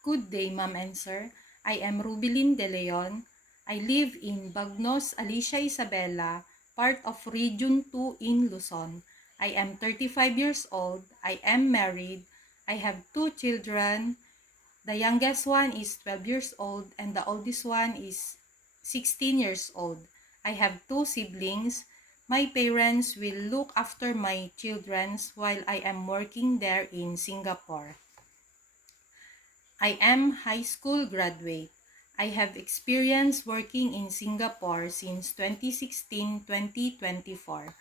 Good day, Ma'am and Sir. I am Rubilin De Leon. I live in Bagnos, Alicia Isabela, part of Region 2 in Luzon. I am 35 years old. I am married. I have two children. The youngest one is 12 years old and the oldest one is 16 years old. I have two siblings. My parents will look after my children while I am working there in Singapore. I am high school graduate. I have experience working in Singapore since 2016-2024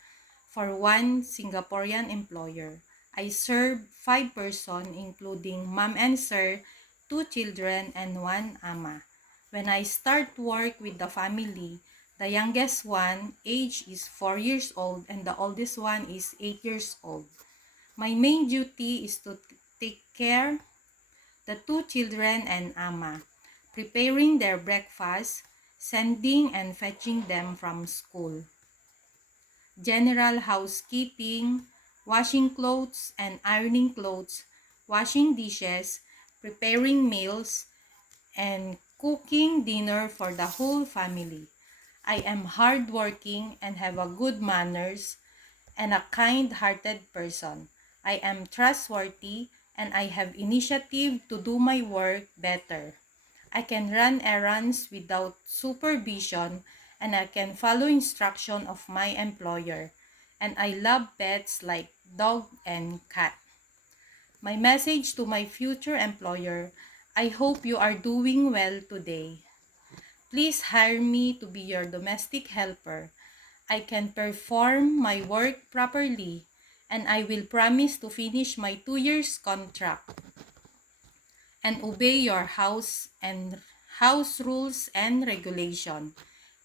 for one Singaporean employer. I serve 5 persons including mom and sir, 2 children, and 1 ama. When I start work with the family, the youngest one age is 4 years old and the oldest one is 8 years old. My main duty is to take care the 2 children and ama, preparing their breakfast, sending and fetching them from school. General housekeeping, washing clothes and ironing clothes, washing dishes, preparing meals, and cooking dinner for the whole family. I am hardworking and have a good manners and a kind-hearted person. I am trustworthy and I have initiative to do my work better. I can run errands without supervision and I can follow instruction of my employer. And I love pets like dog and cat. My message to my future employer, I hope you are doing well today. Please hire me to be your domestic helper. I can perform my work properly and I will promise to finish my 2 years contract and obey your house rules and regulation.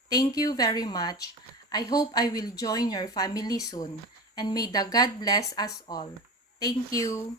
Thank you very much. I hope I will join your family soon and may the God bless us all. Thank you.